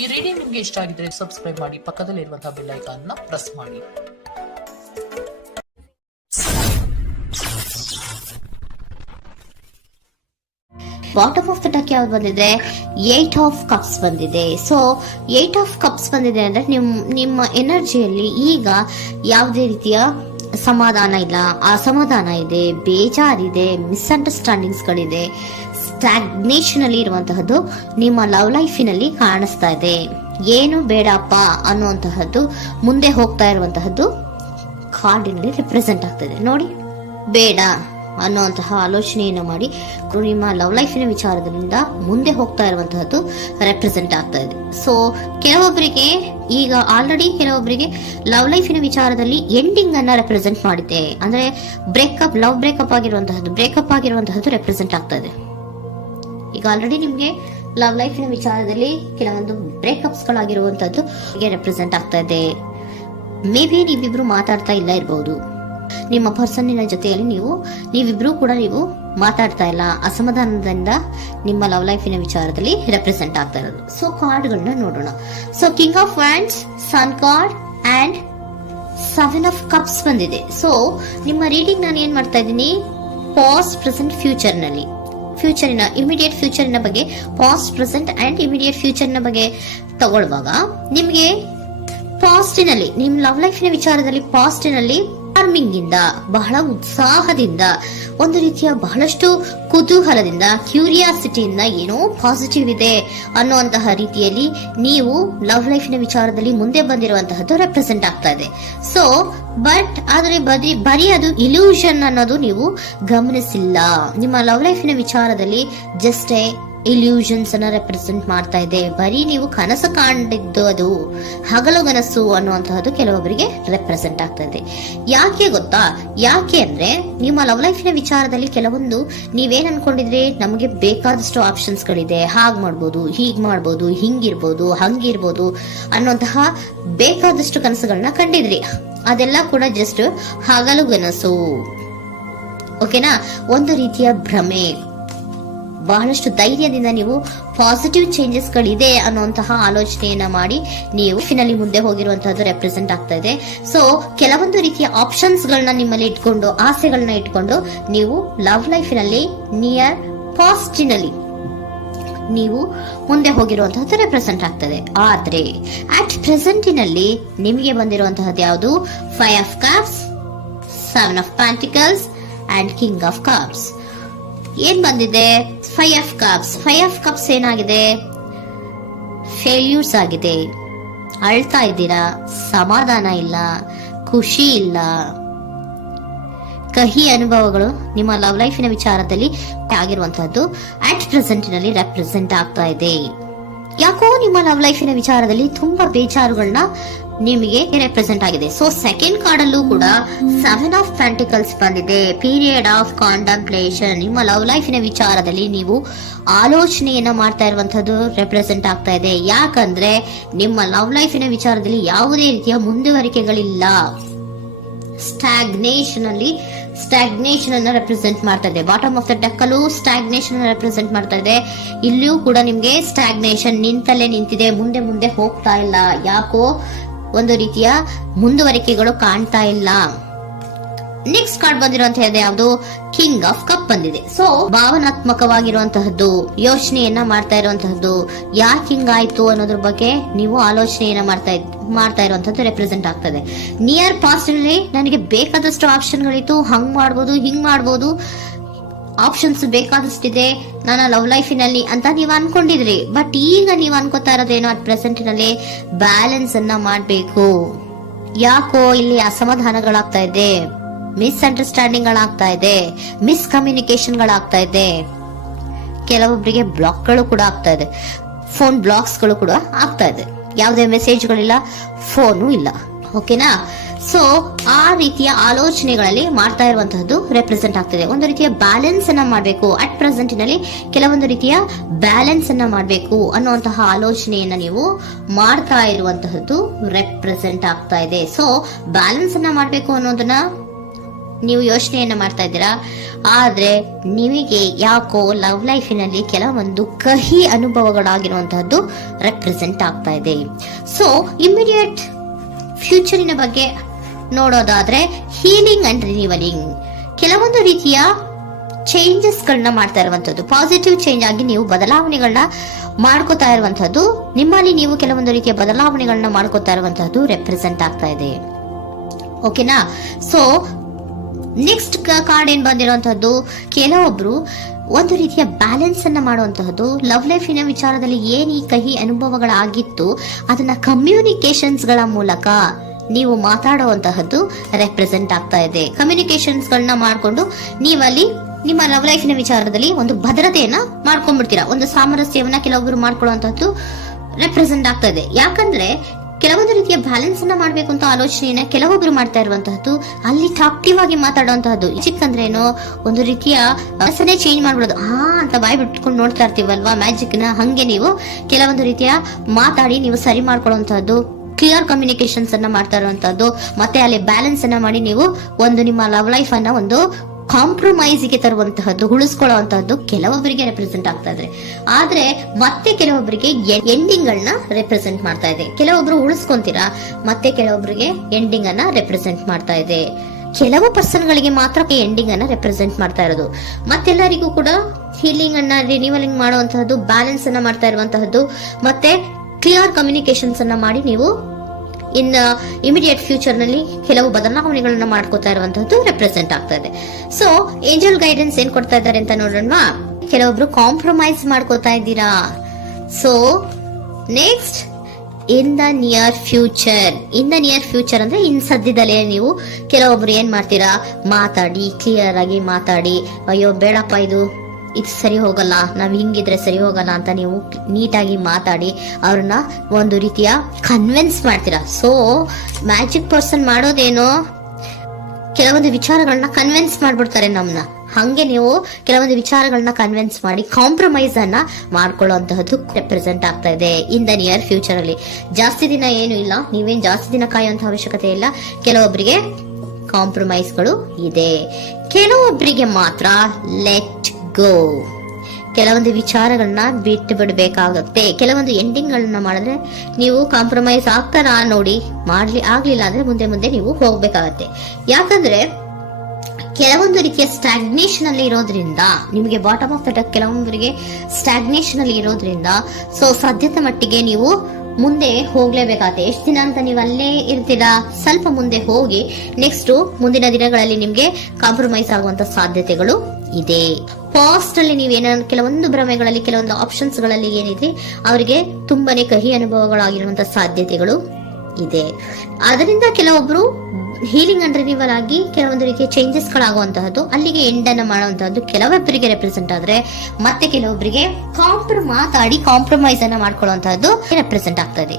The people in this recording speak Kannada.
ಈ ರೀಡಿಂಗ್ ನಿಮ್ಗೆ ಇಷ್ಟ ಆಗಿದ್ರೆ ಸಬ್ಸ್ಕ್ರೈಬ್ ಮಾಡಿ, ಪಕ್ಕದಲ್ಲಿರುವಂತಹ ಬೆಲ್ ಐಕಾನ್ ನ ಪ್ರೆಸ್ ಮಾಡಿ. ಬಾಟಮ್ ಆಫ್ ದ ಡಕ್ ಯಾವ್ದು ಬಂದಿದೆ? 8 ಆಫ್ ಕಪ್ಸ್ ಬಂದಿದೆ. ಸೊ 8 ಆಫ್ ಕಪ್ಸ್ ಬಂದಿದೆ ಅಂದ್ರೆ ನಿಮ್ಮ ಎನರ್ಜಿಯಲ್ಲಿ ಈಗ ಯಾವುದೇ ರೀತಿಯ ಸಮಾಧಾನ ಇಲ್ಲ, ಅಸಮಾಧಾನ ಇದೆ, ಬೇಜಾರಿದೆ, ಮಿಸ್ಅಂಡರ್ಸ್ಟ್ಯಾಂಡಿಂಗ್ಸ್ ಗಳಿದೆ, ಸ್ಟಾಗ್ನೇಷನ್ ಅಲ್ಲಿ ಇರುವಂತಹದ್ದು ನಿಮ್ಮ ಲವ್ ಲೈಫಿನಲ್ಲಿ ಕಾಣಿಸ್ತಾ ಇದೆ. ಏನು ಬೇಡಪ್ಪ ಅನ್ನುವಂತಹದ್ದು ಮುಂದೆ ಹೋಗ್ತಾ ಇರುವಂತಹದ್ದು ಕಾರ್ಡಿನಲ್ಲಿ ರೆಪ್ರೆಸೆಂಟ್ ಆಗ್ತದೆ. ನೋಡಿ, ಬೇಡ ಅನ್ನುವಂತಹ ಆಲೋಚನೆಯನ್ನು ಮಾಡಿ ನಿಮ್ಮ ಲವ್ ಲೈಫಿನ ವಿಚಾರದಿಂದ ಮುಂದೆ ಹೋಗ್ತಾ ಇರುವಂತಹದ್ದು ರೆಪ್ರೆಸೆಂಟ್ ಆಗ್ತಾ ಇದೆ. ಸೊ ಕೆಲವೊಬ್ಬರಿಗೆ ಈಗ ಆಲ್ರೆಡಿ ಕೆಲವೊಬ್ಬರಿಗೆ ಲವ್ ಲೈಫಿನ ವಿಚಾರದಲ್ಲಿ ಎಂಡಿಂಗ್ ಅನ್ನ ರೆಪ್ರೆಸೆಂಟ್ ಮಾಡಿದೆ. ಅಂದ್ರೆ ಲವ್ ಬ್ರೇಕಪ್ ಆಗಿರುವಂತಹದ್ದು ರೆಪ್ರೆಸೆಂಟ್ ಆಗ್ತಾ ಇದೆ. ಈಗ ಆಲ್ರೆಡಿ ನಿಮ್ಗೆ ಲವ್ ಲೈಫಿನ ವಿಚಾರದಲ್ಲಿ ಕೆಲವೊಂದು ಬ್ರೇಕಪ್ಸ್ ಗಳಾಗಿರುವಂತಹದ್ದು ರೆಪ್ರೆಸೆಂಟ್ ಆಗ್ತಾ ಇದೆ. ಮೇ ಬಿ ನೀವಿಬ್ರು ಮಾತಾಡ್ತಾ ಇಲ್ಲ ಇರಬಹುದು, ನಿಮ್ಮ ಪರ್ಸನ್ನಿನ ಜೊತೆಯಲ್ಲಿ ನೀವಿಬ್ರು ಕೂಡ ಮಾತಾಡ್ತಾ ಇಲ್ಲ, ಅಸಮಾಧಾನದಿಂದ ನಿಮ್ಮ ಲವ್ ಲೈಫಿನ ವಿಚಾರದಲ್ಲಿ ರೆಪ್ರೆಸೆಂಟ್ ಆಗ್ತಾ ಇರೋದು. ಸೊ ಕಾರ್ಡ್ಗಳನ್ನ ನೋಡೋಣ. So king of wands, sun card and 7 of cups ಬಂದಿದೆ. ಸೊ ನಿಮ್ಮ ರೀಡಿಂಗ್ ನಾನು ಏನ್ ಮಾಡ್ತಾ ಇದ್ದೀನಿ, ಪಾಸ್ಟ್, ಪ್ರೆಸೆಂಟ್, ಫ್ಯೂಚರಿನ ಇಮಿಡಿಯೇಟ್ ಫ್ಯೂಚರಿನ ಬಗ್ಗೆ, ಪಾಸ್ಟ್, ಪ್ರೆಸೆಂಟ್ ಅಂಡ್ ಇಮಿಡಿಯೇಟ್ ಫ್ಯೂಚರ್ನ ಬಗ್ಗೆ ತಗೊಳ್ಳುವಾಗ ನಿಮ್ಗೆ ಪಾಸ್ಟಿನಲ್ಲಿ, ನಿಮ್ ಲವ್ ಲೈಫಿನ ವಿಚಾರದಲ್ಲಿ ಪಾಸ್ಟಿನಲ್ಲಿ ಚಾರ್ಮಿಂಗ್ ಇಂದ, ಬಹಳ ಉತ್ಸಾಹದಿಂದ, ಒಂದು ರೀತಿಯ ಬಹಳಷ್ಟು ಕುತೂಹಲದಿಂದ, ಕ್ಯೂರಿಯಾಸಿಟಿಯಿಂದ ಏನೋ ಪಾಸಿಟಿವ್ ಇದೆ ಅನ್ನುವಂತಹ ರೀತಿಯಲ್ಲಿ ನೀವು ಲವ್ ಲೈಫಿನ ವಿಚಾರದಲ್ಲಿ ಮುಂದೆ ಬಂದಿರುವಂತಹದ್ದು ರೆಪ್ರೆಸೆಂಟ್ ಆಗ್ತಾ ಇದೆ. ಸೊ ಆದರೆ ಬರೀ ಅದು ಇಲ್ಯೂಷನ್ ಅನ್ನೋದು ನೀವು ಗಮನಿಸಿಲ್ಲ. ನಿಮ್ಮ ಲವ್ ಲೈಫಿನ ವಿಚಾರದಲ್ಲಿ ಜಸ್ಟ್ ಇಲ್ಯೂಷನ್ಸ್ ಅನ್ನ ರೆಪ್ರೆಸೆಂಟ್ ಮಾಡ್ತಾ ಇದೆ. ಬರೀ ನೀವು ಕನಸು ಕಾಣಿದ್ದು ಅದು ಹಗಲುಗನಸು ಅನ್ನುವಂತಹದ್ದು ಕೆಲವೊಬ್ಬರಿಗೆ ರೆಪ್ರೆಸೆಂಟ್ ಆಗ್ತಾ ಇದೆ. ಯಾಕೆ ಗೊತ್ತಾ? ಯಾಕೆ ಅಂದ್ರೆ ನಿಮ್ಮ ಲವ್ ಲೈಫಿನ ವಿಚಾರದಲ್ಲಿ ಕೆಲವೊಂದು ನೀವೇನ್ ಅನ್ಕೊಂಡಿದ್ರೆ, ನಮಗೆ ಬೇಕಾದಷ್ಟು ಆಪ್ಷನ್ಸ್ ಗಳಿದೆ, ಹಾಗ್ ಮಾಡ್ಬೋದು, ಹೀಗ್ ಮಾಡ್ಬೋದು, ಹಿಂಗಿರ್ಬೋದು, ಹಂಗಿರ್ಬೋದು ಅನ್ನುವಂತಹ ಬೇಕಾದಷ್ಟು ಕನಸುಗಳನ್ನ ಕಂಡಿದ್ರಿ. ಅದೆಲ್ಲ ಕೂಡ ಜಸ್ಟ್ ಹಗಲುಗನಸು. ಓಕೆನಾ? ಒಂದು ರೀತಿಯ ಭ್ರಮೆ. ಬಹಳಷ್ಟು ಧೈರ್ಯದಿಂದ ನೀವು ಪಾಸಿಟಿವ್ ಚೇಂಜಸ್ ಗಳಿದೆ ಅನ್ನುವಂತಹ ಆಲೋಚನೆಯನ್ನ ಮಾಡಿ ನೀವು ಫಿನಲ್ಲಿ ಮುಂದೆ ಹೋಗಿರುವಂತಹದ್ದು ರೆಪ್ರೆಸೆಂಟ್ ಆಗ್ತಾ ಇದೆ. ಸೊ ಕೆಲವೊಂದು ರೀತಿಯ ಆಪ್ಷನ್ಸ್ ಗಳನ್ನ ನಿಮ್ಮಲ್ಲಿ ಇಟ್ಕೊಂಡು, ಆಸೆಗಳನ್ನ ಇಟ್ಕೊಂಡು ನೀವು ಲವ್ ಲೈಫಿನಲ್ಲಿ ನಿಯರ್ ಪಾಸ್ಟಿನಲ್ಲಿ ನೀವು ಮುಂದೆ ಹೋಗಿರುವಂತಹದ್ದು ರೆಪ್ರೆಸೆಂಟ್ ಆಗ್ತದೆ. ಆದ್ರೆ ಅಟ್ ಪ್ರೆಸೆಂಟಿನಲ್ಲಿ ನಿಮಗೆ ಬಂದಿರುವಂತಹದ್ದು ಯಾವುದು? 5 of cups, 7 of pentacles and king of cups. ಏನ್ ಬಂದಿದೆ? 5 ಆಫ್ ಕಪ್ಸ್. 5 ಆಫ್ ಕಪ್ಸ್ ಏನಾಗಿದೆ? ಫೇಲ್ಯೂರ್ಸ್ ಆಗಿದೆ, ಅಳ್ತಾ ಇದ್ದೀರಾ, ಸಮಾಧಾನ ಇಲ್ಲ, ಖುಷಿ ಇಲ್ಲ, ಕಹಿ ಅನುಭವಗಳು ನಿಮ್ಮ ಲವ್ ಲೈಫಿನ ವಿಚಾರದಲ್ಲಿ ಆಗಿರುವಂತಹದ್ದು ಅಟ್ ಪ್ರೆಸೆಂಟಿನಲ್ಲಿ ರೆಪ್ರೆಸೆಂಟ್ ಆಗ್ತಾ ಇದೆ. ಯಾಕೋ ನಿಮ್ಮ ಲವ್ ಲೈಫಿನ ವಿಚಾರದಲ್ಲಿ ತುಂಬಾ ಬೇಜಾರುಗಳನ್ನ ನಿಮಗೆ ರೆಪ್ರೆಸೆಂಟ್ ಆಗಿದೆ. ಸೊ ಸೆಕೆಂಡ್ ಕಾರ್ಡ್ ಅಲ್ಲೂ ಕೂಡ 7 ಆಫ್ ಪ್ಯಾಂಟಿಕಲ್ಸ್ ಬಂದಿದೆ. Period of contemplation. ನಿಮ್ಮ ಲವ್ ಲೈಫಿನ ವಿಚಾರದಲ್ಲಿ ನೀವು ಆಲೋಚನೆಯನ್ನ ಮಾಡ್ತಾ ಇರುವಂತದ್ದು ರೆಪ್ರೆಸೆಂಟ್ ಆಗ್ತಾ ಇದೆ. ಯಾಕಂದ್ರೆ ನಿಮ್ಮ ಲವ್ ಲೈಫಿನ ವಿಚಾರದಲ್ಲಿ ಯಾವುದೇ ರೀತಿಯ ಮುಂದುವರಿಕೆಗಳಿಲ್ಲ. ಸ್ಟಾಗ್ನೇಷನ್ ಅನ್ನ ರೆಪ್ರೆಸೆಂಟ್ ಮಾಡ್ತಾ ಇದೆ. ಬಾಟಮ್ ಆಫ್ ದ ಡೆಕ್ ಅಲ್ಲೂ ಸ್ಟಾಗ್ನೇಷನ್ ರೆಪ್ರೆಸೆಂಟ್ ಮಾಡ್ತಾ ಇದೆ. ಇಲ್ಲಿಯೂ ಕೂಡ ನಿಮ್ಗೆ ಸ್ಟಾಗ್ನೇಷನ್, ನಿಂತಲ್ಲೇ ನಿಂತಿದೆ, ಮುಂದೆ ಹೋಗ್ತಾ ಇಲ್ಲ. ಯಾಕೋ ಒಂದು ರೀತಿಯ ಮುಂದುವರಿಕೆಗಳು ಕಾಣ್ತಾ ಇಲ್ಲ. ನೆಕ್ಸ್ಟ್ ಕಾರ್ಡ್ ಬಂದಿರುವಂತಹದ್ದು ಯಾವುದು? ಕಿಂಗ್ ಆಫ್ ಕಪ್ ಬಂದಿದೆ. ಸೊ ಭಾವನಾತ್ಮಕವಾಗಿರುವಂತಹದ್ದು, ಯೋಚನೆಯನ್ನ ಮಾಡ್ತಾ ಇರುವಂತಹದ್ದು, ಯಾಕೆ ಹಿಂಗಾಯ್ತು ಅನ್ನೋದ್ರ ಬಗ್ಗೆ ನೀವು ಆಲೋಚನೆಯನ್ನ ಮಾಡ್ತಾ ಇರುವಂತದ್ದು ರೆಪ್ರೆಸೆಂಟ್ ಆಗ್ತದೆ. ನಿಯರ್ ಪಾಸ್ಟ್ ನಲ್ಲಿ ನನಗೆ ಬೇಕಾದಷ್ಟು ಆಪ್ಷನ್ ಗಳಿತ್ತು, ಹಂಗ್ ಮಾಡ್ಬೋದು, ಹಿಂಗ್ ಮಾಡ್ಬೋದು, ಆಪ್ಷನ್ಸ್ ಬೇಕಾದಷ್ಟಿದೆ ನನ್ನ ಲವ್ ಲೈಫಿನಲ್ಲಿ ಅಂತ ನೀವು ಅನ್ಕೊಂಡಿದ್ರಿ. ಬಟ್ ಈಗ ನೀವು ಅನ್ಕೋತಾ ಇರೋದೇನೋ ಅಟ್ ಪ್ರೆಸೆಂಟಿನಲ್ಲಿ ಬ್ಯಾಲೆನ್ಸ್ ಅನ್ನ ಮಾಡ್ಬೇಕು. ಯಾಕೋ ಇಲ್ಲಿ ಅಸಮಾಧಾನಗಳಾಗ್ತಾ ಇದೆ, ಮಿಸ್ಅಂಡರ್ಸ್ಟ್ಯಾಂಡಿಂಗ್ ಗಳಾಗ್ತಾ ಇದೆ, ಮಿಸ್ಕಮ್ಯುನಿಕೇಶನ್ ಗಳಾಗ್ತಾ ಇದೆ. ಕೆಲವೊಬ್ಬರಿಗೆ ಬ್ಲಾಕ್ ಗಳು ಕೂಡ ಆಗ್ತಾ ಇದೆ, ಫೋನ್ ಬ್ಲಾಕ್ಸ್ ಗಳು ಕೂಡ ಆಗ್ತಾ ಇದೆ. ಯಾವುದೇ ಮೆಸೇಜ್ಗಳಿಲ್ಲ, ಫೋನು ಇಲ್ಲ. ಓಕೆನಾ? ಸೊ ಆ ರೀತಿಯ ಆಲೋಚನೆಗಳಲ್ಲಿ ಮಾಡ್ತಾ ಇರುವಂತಹದ್ದು ರೆಪ್ರೆಸೆಂಟ್ ಆಗ್ತದೆ. ಒಂದು ರೀತಿಯ ಬ್ಯಾಲೆನ್ಸ್ ಅನ್ನ ಮಾಡಬೇಕು. ಅಟ್ ಪ್ರೆಸೆಂಟಿನಲ್ಲಿ ಕೆಲವೊಂದು ರೀತಿಯ ಬ್ಯಾಲೆನ್ಸ್ ಅನ್ನ ಮಾಡಬೇಕು ಅನ್ನುವಂತಹ ಆಲೋಚನೆಯನ್ನ ನೀವು ಮಾಡ್ತಾ ಇರುವಂತಹದ್ದು ರೆಪ್ರೆಸೆಂಟ್ ಆಗ್ತಾ ಇದೆ. ಸೊ ಬ್ಯಾಲೆನ್ಸ್ ಅನ್ನ ಮಾಡಬೇಕು ಅನ್ನೋದನ್ನ ನೀವು ಯೋಚನೆಯನ್ನ ಮಾಡ್ತಾ ಇದ್ದೀರಾ. ಆದ್ರೆ ನಿಮಗೆ ಯಾಕೋ ಲವ್ ಲೈಫಿನಲ್ಲಿ ಕೆಲವೊಂದು ಕಹಿ ಅನುಭವಗಳಾಗಿರುವಂತಹದ್ದು ರೆಪ್ರೆಸೆಂಟ್ ಆಗ್ತಾ ಇದೆ. ಸೊ ಇಮಿಡಿಯೇಟ್ ಫ್ಯೂಚರಿನ ಬಗ್ಗೆ ನೋಡೋದಾದ್ರೆ ಹೀಲಿಂಗ್ ಅಂಡ್ ರಿನಿವಲಿಂಗ್, ಕೆಲವೊಂದು ರೀತಿಯ ಚೇಂಜಸ್ ಗಳನ್ನ ಮಾಡ್ತಾ ಇರುವಂತದ್ದು, ಪಾಸಿಟಿವ್ ಚೇಂಜ್ ಆಗಿ ನೀವು ಬದಲಾವಣೆಗಳನ್ನ ಮಾಡ್ಕೋತಾ ಇರುವಂತದ್ದು, ನಿಮ್ಮಲ್ಲಿ ನೀವು ಕೆಲವೊಂದು ರೀತಿಯ ಬದಲಾವಣೆಗಳನ್ನ ಮಾಡ್ಕೋತಾ ಇರುವಂತದ್ದು ರೆಪ್ರೆಸೆಂಟ್ ಆಗ್ತಾ ಇದೆ. ಓಕೆನಾ? ಸೊ ನೆಕ್ಸ್ಟ್ ಕಾರ್ಡ್ ಏನ್ ಬಂದಿರುವಂತದ್ದು, ಕೆಲವೊಬ್ರು ಒಂದು ರೀತಿಯ ಬ್ಯಾಲೆನ್ಸ್ ಅನ್ನ ಮಾಡುವಂತಹದ್ದು, ಲವ್ ಲೈಫಿನ ವಿಚಾರದಲ್ಲಿ ಏನ್ ಈ ಕಹಿ ಅನುಭವಗಳಾಗಿತ್ತು ಅದನ್ನ ಕಮ್ಯುನಿಕೇಶನ್ಸ್ ಗಳ ಮೂಲಕ ನೀವು ಮಾತಾಡುವಂತಹದ್ದು ರೆಪ್ರೆಸೆಂಟ್ ಆಗ್ತಾ ಇದೆ. ಕಮ್ಯುನಿಕೇಶನ್ಸ್ ಗಳನ್ನ ಮಾಡ್ಕೊಂಡು ನೀವಲ್ಲಿ ನಿಮ್ಮ ಲವ್ ಲೈಫಿನ ವಿಚಾರದಲ್ಲಿ ಒಂದು ಭದ್ರತೆಯನ್ನ ಮಾಡ್ಕೊಂಡ್ಬಿಡ್ತೀರಾ, ಒಂದು ಸಾಮರಸ್ಯವನ್ನ ಕೆಲವೊಬ್ರು ಮಾಡ್ಕೊಳ್ಳುವಂತಹದ್ದು ರೆಪ್ರೆಸೆಂಟ್ ಆಗ್ತಾ ಇದೆ. ಯಾಕಂದ್ರೆ ಕೆಲವೊಂದು ರೀತಿಯ ಬ್ಯಾಲೆನ್ಸ್ ಅನ್ನ ಮಾಡ್ಬೇಕು ಅಂತ ಆಲೋಚನೆಯನ್ನ ಕೆಲವೊಬ್ರು ಮಾಡ್ತಾ ಇರುವಂತಹದ್ದು, ಅಲ್ಲಿ ಟಾಕ್ಟಿವ್ ಆಗಿ ಮಾತಾಡುವಂತಹದ್ದು. ಚಿಕ್ಕಂದ್ರೇನೋ ಒಂದು ರೀತಿಯ ಮನಸ್ಸನ್ನೇ ಚೇಂಜ್ ಮಾಡ್ಬಿಡೋದು, ಅಂತ ಬಾಯ್ ಬಿಟ್ಕೊಂಡು ನೋಡ್ತಾ ಇರ್ತೀವಲ್ವಾ ಮ್ಯಾಜಿಕ್ ನ, ಹಂಗೆ ನೀವು ಕೆಲವೊಂದು ರೀತಿಯ ಮಾತಾಡಿ ನೀವು ಸರಿ ಮಾಡ್ಕೊಳ್ಳುವಂತಹದ್ದು, ಕ್ಲಿಯರ್ ಕಮ್ಯುನಿಕೇಶನ್ಸ್ ಅನ್ನ ಮಾಡ್ತಾ ಇರುವಂತಹದ್ದು, ಮತ್ತೆ ಅಲ್ಲಿ ಬ್ಯಾಲೆನ್ಸ್ ಅನ್ನ ಮಾಡಿ ನೀವು ಒಂದು ನಿಮ್ಮ ಲವ್ ಲೈಫ್ ಅನ್ನ ಒಂದು ಕಾಂಪ್ರಮೈಸ್ ಗೆ ತರುವಂತಹದ್ದು, ಉಳಿಸ್ಕೊಳ್ಳುವಂತಹದ್ದು ಕೆಲವೊಬ್ಬರಿಗೆ ರೆಪ್ರೆಸೆಂಟ್ ಆಗ್ತಾ ಇದೆ. ಆದ್ರೆ ಮತ್ತೆ ಕೆಲವೊಬ್ಬರಿಗೆ ಎಂಡಿಂಗ್ ಗಳನ್ನ ರೆಪ್ರೆಸೆಂಟ್ ಮಾಡ್ತಾ ಇದೆ. ಕೆಲವೊಬ್ರು ಉಳಿಸ್ಕೊಂತೀರಾ, ಮತ್ತೆ ಕೆಲವೊಬ್ಬರಿಗೆ ಎಂಡಿಂಗ್ ಅನ್ನ ರೆಪ್ರೆಸೆಂಟ್ ಮಾಡ್ತಾ ಇದೆ. ಕೆಲವು ಪರ್ಸನ್ ಗಳಿಗೆ ಮಾತ್ರ ಎಂಡಿಂಗ್ ಅನ್ನ ರೆಪ್ರೆಸೆಂಟ್ ಮಾಡ್ತಾ ಇರೋದು, ಮತ್ತೆಲ್ಲರಿಗೂ ಕೂಡ ಹೀಲಿಂಗ್ ಅನ್ನ ರಿನಿವಲಿಂಗ್ ಮಾಡುವಂತಹದ್ದು, ಬ್ಯಾಲೆನ್ಸ್ ಅನ್ನ ಮಾಡ್ತಾ ಇರುವಂತಹದ್ದು, ಮತ್ತೆ ಕ್ಲಿಯರ್ ಕಮ್ಯುನಿಕೇಶನ್ಸ್ ಅನ್ನ ಮಾಡಿ ನೀವು ಇನ್ ಇಮಿಡಿಯೇಟ್ ಫ್ಯೂಚರ್ ನಲ್ಲಿ ಕೆಲವು ಬದಲಾವಣೆಗಳನ್ನ ಮಾಡ್ಕೋತಾ ಇರುವಂತಹದ್ದು ರೆಪ್ರೆಸೆಂಟ್ ಆಗ್ತಾ ಇದೆ. ಸೊ ಏಂಜಲ್ ಗೈಡೆನ್ಸ್ ಏನ್ ಕೊಡ್ತಾ ಇದ್ದಾರೆ ಅಂತ ನೋಡೋಣ. ಕೆಲವೊಬ್ರು ಕಾಂಪ್ರಮೈಸ್ ಮಾಡ್ಕೋತಾ ಇದ್ದೀರಾ. So next in the near future ಅಂದ್ರೆ ಇನ್ ಸದ್ಯದಲ್ಲೇ ನೀವು ಕೆಲವೊಬ್ರು ಏನ್ ಮಾಡ್ತೀರಾ, ಮಾತಾಡಿ ಕ್ಲಿಯರ್ ಆಗಿ ಮಾತಾಡಿ, ಅಯ್ಯೋ ಬೇಡಪ್ಪ ಇದು ಸರಿ ಹೋಗಲ್ಲ, ನಾವ್ ಹಿಂಗಿದ್ರೆ ಸರಿ ಹೋಗಲ್ಲ ಅಂತ ನೀವು ನೀಟಾಗಿ ಮಾತಾಡಿ ಅವ್ರನ್ನ ಒಂದು ರೀತಿಯ ಕನ್ವಿನ್ಸ್ ಮಾಡ್ತೀರಾ. ಸೊ ಮ್ಯಾಜಿಕ್ ಪರ್ಸನ್ ಮಾಡೋದೇನೋ ಕೆಲವೊಂದು ವಿಚಾರಗಳನ್ನ ಕನ್ವಿನ್ಸ್ ಮಾಡ್ಬಿಡ್ತಾರೆ ನಮ್ನ, ಹಂಗೆ ನೀವು ಕೆಲವೊಂದು ವಿಚಾರಗಳನ್ನ ಕನ್ವಿನ್ಸ್ ಮಾಡಿ ಕಾಂಪ್ರಮೈಸ್ ಅನ್ನ ಮಾಡ್ಕೊಳ್ಳುವಂತಹದ್ದು ರೆಪ್ರೆಸೆಂಟ್ ಆಗ್ತಾ ಇದೆ ಇನ್ ದ ನಿಯರ್ ಫ್ಯೂಚರ್ ಅಲ್ಲಿ. ಜಾಸ್ತಿ ದಿನ ಏನು ಇಲ್ಲ, ನೀವೇನ್ ಜಾಸ್ತಿ ದಿನ ಕಾಯುವಂತ ಅವಶ್ಯಕತೆ ಇಲ್ಲ. ಕೆಲವೊಬ್ಬರಿಗೆ ಕಾಂಪ್ರಮೈಸ್ಗಳು ಇದೆ, ಕೆಲವೊಬ್ಬರಿಗೆ ಮಾತ್ರ ಲೆಟ್ ಗೋ, ಕೆಲವೊಂದು ವಿಚಾರಗಳನ್ನ ಬಿಟ್ಟು ಬಿಡಬೇಕಾಗುತ್ತೆ. ಕೆಲವೊಂದು ಎಂಡಿಂಗ್ ಗಳನ್ನ ಮಾಡಿದ್ರೆ ನೀವು ಕಾಂಪ್ರಮೈಸ್ ಆಗ್ತಾರಾ ನೋಡಿ, ಆಗ್ಲಿಲ್ಲ ಅಂದ್ರೆ ಮುಂದೆ ನೀವು ಹೋಗ್ಬೇಕಾಗತ್ತೆ. ಯಾಕಂದ್ರೆ ಕೆಲವೊಂದು ರೀತಿಯ ಸ್ಟಾಗ್ನೇಷನ್ ಅಲ್ಲಿ ಇರೋದ್ರಿಂದ, ನಿಮಗೆ ಬಾಟಮ್ ಆಫ್ ದ ಡೆಕ್ ಕೆಲವೊಬ್ಬರಿಗೆ ಸ್ಟಾಗ್ನೇಷನ್ ಅಲ್ಲಿ ಇರೋದ್ರಿಂದ, ಸೊ ಸದ್ಯದ ಮಟ್ಟಿಗೆ ನೀವು ಮುಂದೆ ಹೋಗ್ಲೇಬೇಕಾಗತ್ತೆ. ಎಷ್ಟು ದಿನ ಅಂತ ನೀವು ಅಲ್ಲೇ ಇರ್ತೀರಾ, ಸ್ವಲ್ಪ ಮುಂದೆ ಹೋಗಿ ನೆಕ್ಸ್ಟ್ ಮುಂದಿನ ದಿನಗಳಲ್ಲಿ ನಿಮ್ಗೆ ಕಾಂಪ್ರಮೈಸ್ ಆಗುವಂತ ಸಾಧ್ಯತೆಗಳು ಇದೆ. ಪಾಸ್ಟ್ ಅಲ್ಲಿ ನೀವೇನಾದ್ರು ಕೆಲವೊಂದು ಭ್ರಮೆಗಳಲ್ಲಿ, ಕೆಲವೊಂದು ಆಪ್ಷನ್ಸ್ ಗಳಲ್ಲಿ ಏನಿದೆ ಅವರಿಗೆ ತುಂಬಾನೇ ಕಹಿ ಅನುಭವಗಳಾಗಿರುವಂತಹ ಸಾಧ್ಯತೆಗಳು ಇದೆ. ಅದರಿಂದ ಕೆಲವೊಬ್ರು ಹೀಲಿಂಗ್ ಅಂಡ್ ರಿನಿವಲ್ ಆಗಿ ಕೆಲವೊಂದು ರೀತಿಯ ಚೇಂಜಸ್ ಗಳಾಗುವಂತಹದ್ದು, ಅಲ್ಲಿಗೆ ಎಂಡ್ ಅನ್ನ ಮಾಡುವಂತಹದ್ದು ಕೆಲವೊಬ್ಬರಿಗೆ ರೆಪ್ರೆಸೆಂಟ್ ಆದ್ರೆ, ಮತ್ತೆ ಕೆಲವೊಬ್ಬರಿಗೆ ಮಾತಾಡಿ ಕಾಂಪ್ರಮೈಸ್ ಅನ್ನ ಮಾಡ್ಕೊಳ್ಳುವಂತಹದ್ದು ರೆಪ್ರೆಸೆಂಟ್ ಆಗ್ತದೆ.